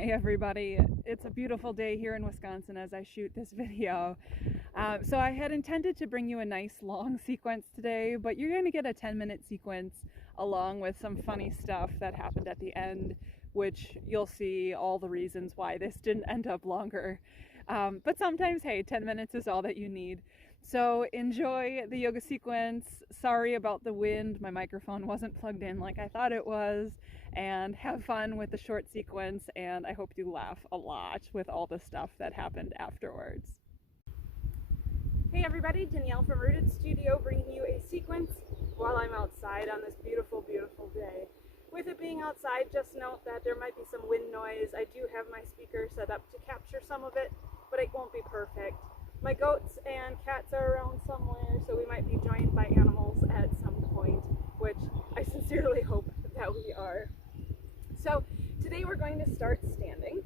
Hey everybody, it's a beautiful day here in Wisconsin as I shoot this video. So I had intended to bring you a nice long sequence today, but you're going to get a 10-minute sequence along with some funny stuff that happened at the end, which you'll see all the reasons why this didn't end up longer. But sometimes, hey, 10 minutes is all that you need. So enjoy the yoga sequence. Sorry about the wind, my microphone wasn't plugged in like I thought it was. And have fun with the short sequence, and I hope you laugh a lot with all the stuff that happened afterwards. Hey everybody, Danielle from Rooted Studio bringing you a sequence while I'm outside on this beautiful, beautiful day. With it being outside, just note that there might be some wind noise. I do have my speaker set up to capture some of it, but it won't be perfect. My goats and cats are around somewhere, so we might be joined by animals at some point, which I sincerely hope that we are. So today we're going to start standing.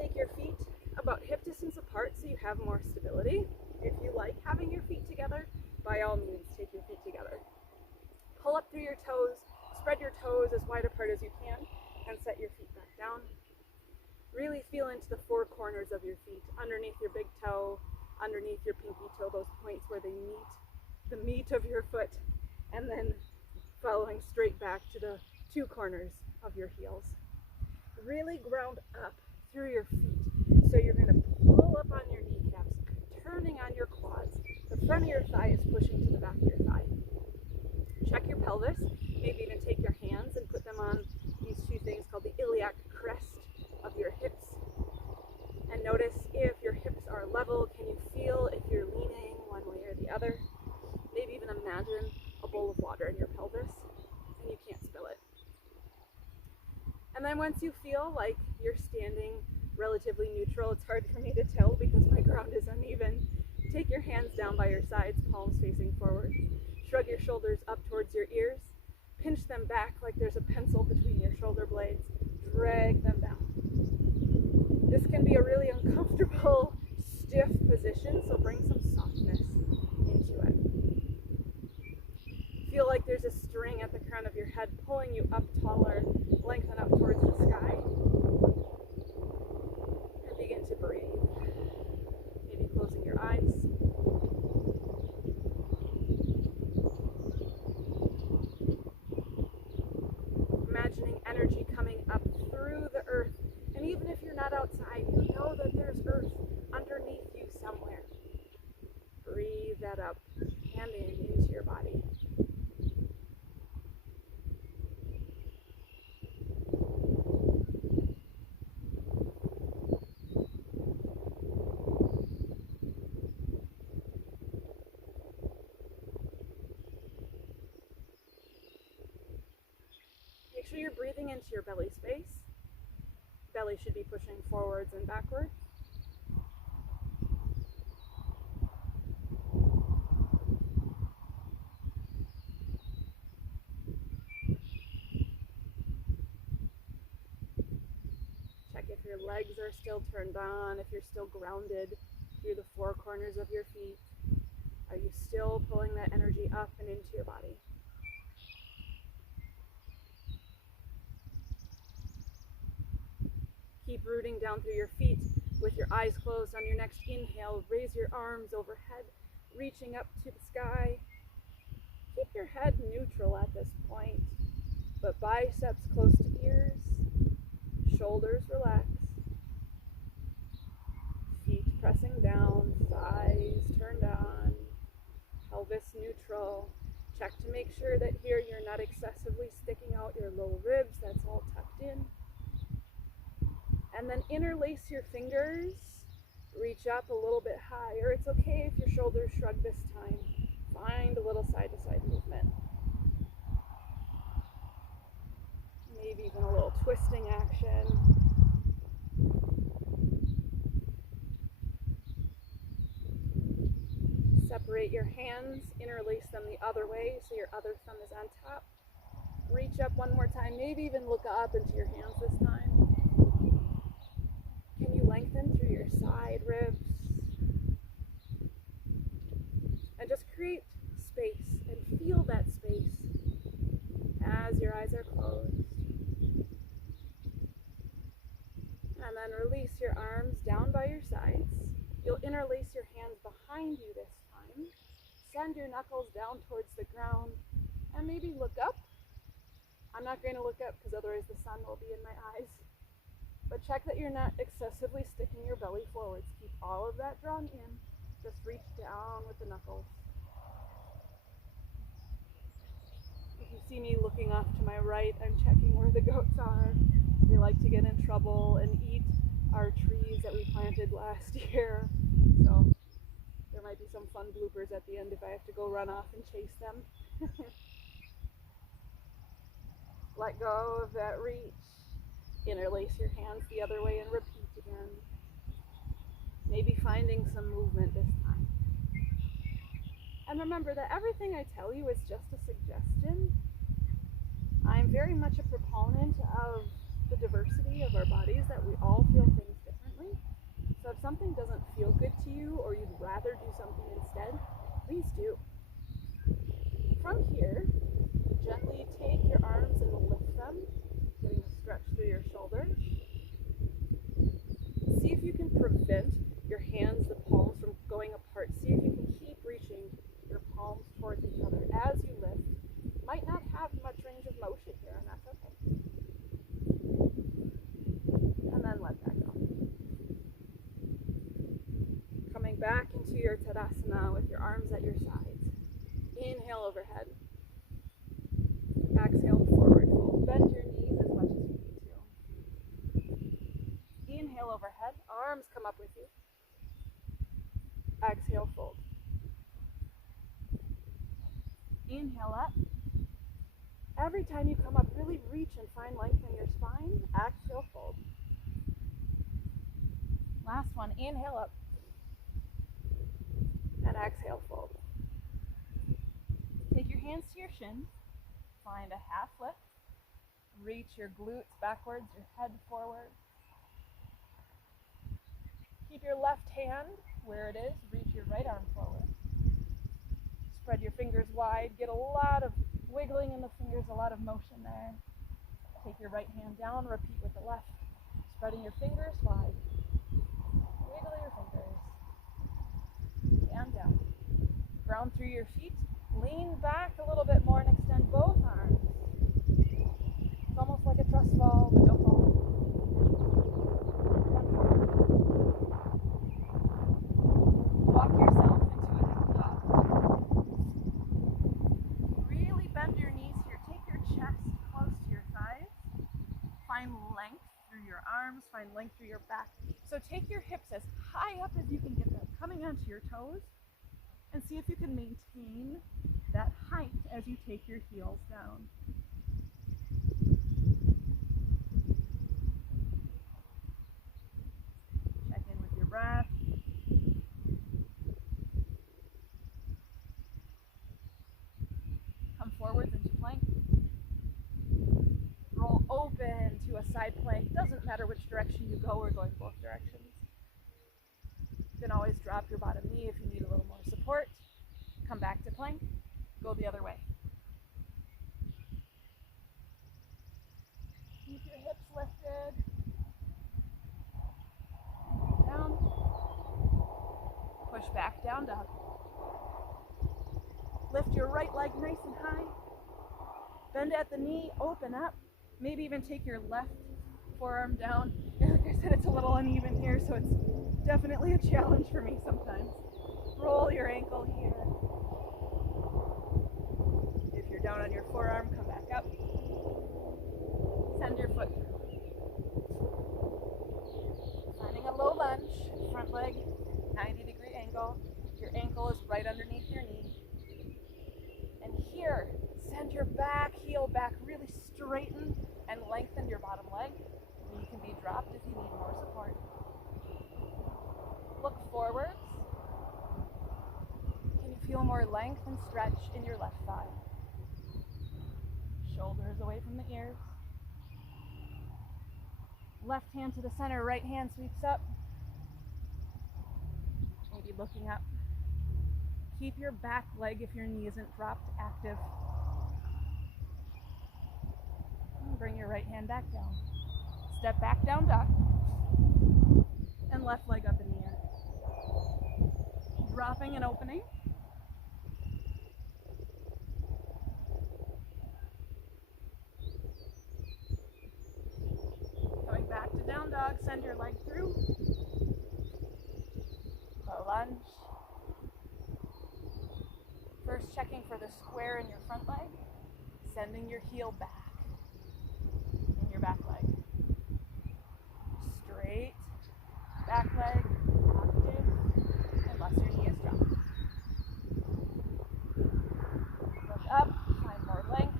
Take your feet about hip distance apart so you have more stability. If you like having your feet together, by all means take your feet together. Pull up through your toes, spread your toes as wide apart as you can, and set your feet back down. Really feel into the four corners of your feet, underneath your big toe, underneath your pinky toe, those points where they meet the meat of your foot, and then following straight back to the two corners of your heels. Really ground up through your feet. So you're going to pull up on your kneecaps, turning on your quads. The front of your thigh is pushing to the back of your thigh. Check your pelvis. Maybe even take your hands and put them on these two things called the iliac crest of your hips. And notice if your hips are level. Can you feel if you're leaning one way or the other? Maybe even imagine a bowl of water in your pelvis and you can't spill it. And then once you feel like you're standing relatively neutral, it's hard for me to tell because my ground is uneven. Take your hands down by your sides, palms facing forward. Shrug your shoulders up towards your ears. Pinch them back like there's a pencil between your shoulder blades. Drag them down. This can be a really uncomfortable, stiff position, so bring some softness into it. Feel like there's a string at the crown of your head pulling you up taller, lengthen up towards the sky, and begin to breathe. Maybe closing your eyes. Imagining energy coming up through the earth, and even if you're not outside, you know that there's earth underneath you somewhere. Breathe that up and into your body. Make sure you're breathing into your belly space. Belly should be pushing forwards and backwards. Check if your legs are still turned on, if you're still grounded through the four corners of your feet. Are you still pulling that energy up and into your body? Keep rooting down through your feet with your eyes closed. On your next inhale, raise your arms overhead, reaching up to the sky. Keep your head neutral at this point, but biceps close to ears, shoulders relax, feet pressing down, thighs turned on, pelvis neutral. Check to make sure that here you're not excessively sticking out your low ribs, that's all tucked in. And then interlace your fingers, reach up a little bit higher. It's okay if your shoulders shrug this time. Find a little side-to-side movement. Maybe even a little twisting action. Separate your hands, interlace them the other way so your other thumb is on top. Reach up one more time, maybe even look up into your hands this time. Can you lengthen through your side ribs? And just create space and feel that space as your eyes are closed. then release your arms down by your sides. You'll interlace your hands behind you this time. Send your knuckles down towards the ground and maybe look up. I'm not going to look up because otherwise the sun will be in my eyes. But check that you're not excessively sticking your belly forwards. Keep all of that drawn in. Just reach down with the knuckles. If you see me looking off to my right, I'm checking where the goats are. They like to get in trouble and eat our trees that we planted last year. So there might be some fun bloopers at the end if I have to go run off and chase them. Let go of that reach. Interlace your hands the other way and repeat again. Maybe finding some movement this time. And remember that everything I tell you is just a suggestion. I'm very much a proponent of the diversity of our bodies, that we all feel things differently. So if something doesn't feel good to you or you'd rather do something instead, please do. From here, gently take your arms and lift them, getting a stretch through your shoulders. See if you can prevent your hands, the palms, from going apart. See if you can keep reaching your palms towards each other as you lift. You might not have much range of motion here, and that's okay. And then let that go. Coming back into your Tadasana with your arms at your sides. Inhale overhead. Exhale, forward fold. Bend your knees as much as you need to. Inhale overhead. Arms come up with you. Exhale, fold. Inhale up. Every time you come up, really reach and find length in your spine. Exhale, fold. Last one. Inhale up. And exhale, fold. Take your hands to your shins. Find a half lift. Reach your glutes backwards, your head forward. Keep your left hand where it is. Reach your right arm forward. Spread your fingers wide. Get a lot of wiggling in the fingers, a lot of motion there. Take your right hand down. Repeat with the left. Spreading your fingers wide. Wiggle your fingers. And down. Ground through your feet. Lean back a little bit more and extend both arms. It's almost like a trust fall, but don't fall. Walk yourself into a down dog. Really bend your knees here. Take your chest close to your thighs. Find length through your arms. Find length through your back. So take your hips as high up as you can get them, coming onto your toes. And see if you can maintain that height as you take your heels down. Check in with your breath. Come forwards into plank. Roll open to a side plank. Doesn't matter which direction you go, we're going both directions. You can always drop your bottom knee if you need a little more support. Come back to plank. Go the other way. Keep your hips lifted. Down. Push back, down dog. Lift your right leg nice and high. Bend at the knee, open up. Maybe even take your left forearm down. Like I said, it's a little uneven here, so it's definitely a challenge for me sometimes. Roll your ankle here. If you're down on your forearm, come back up. Send your foot through. Finding a low lunge, front leg, 90-degree angle. Your ankle is right underneath your knee. And here, send your back heel back, really straighten and lengthen your bottom leg. You can be dropped if you need more support. Look forwards. Can you feel more length and stretch in your left thigh? Shoulders away from the ears. Left hand to the center, right hand sweeps up. Maybe looking up. Keep your back leg, if your knee isn't dropped, active. And bring your right hand back down. Step back, down dog. And left leg up in the air. Dropping and opening. Going back to down dog, send your leg through. Low lunge. First checking for the square in your front leg, sending your heel back in your back leg. Straight, back leg, octave, unless your knee is dropped. Look up, find more length.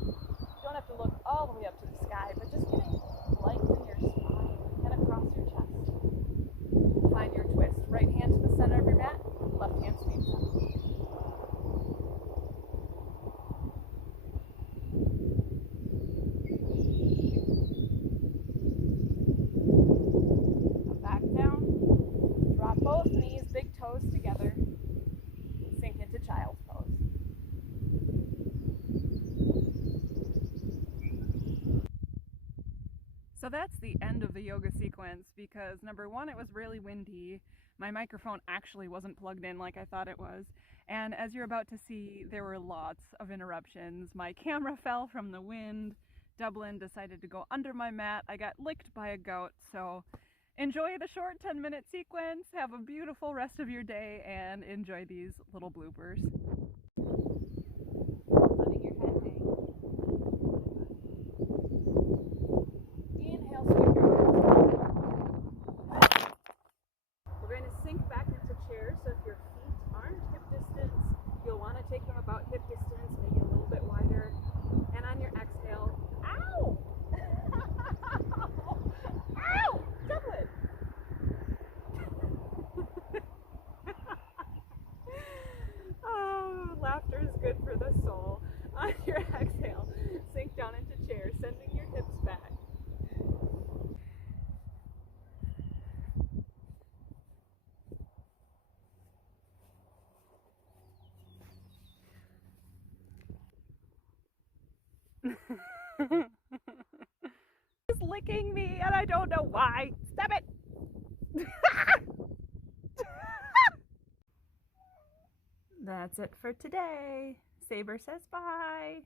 You don't have to look all the way up to the sky, but just getting length in your spine and across your chest. Find your twist. Right hand to the center of your mat, left hand sweeps up. Back down. Drop both knees, big toes together. Sink into child's pose. So that's the end of the yoga sequence because number one, it was really windy. My microphone actually wasn't plugged in like I thought it was. And as you're about to see, there were lots of interruptions. My camera fell from the wind. Dublin decided to go under my mat. I got licked by a goat. So enjoy the short 10-minute sequence. Have a beautiful rest of your day and enjoy these little bloopers. Letting your head hang. Inhale, sweep your arms back. We're going to sink back into chair, so if your feet aren't hip distance, you'll want to take them about hip distance, maybe a little bit wider. And on your exhale, ow! Ow! Dublin! Oh, laughter is good for the soul. On your exhale, sink down into chair, sending your hips back. He's licking me and I don't know why. Stop it! That's it for today. Saber says bye.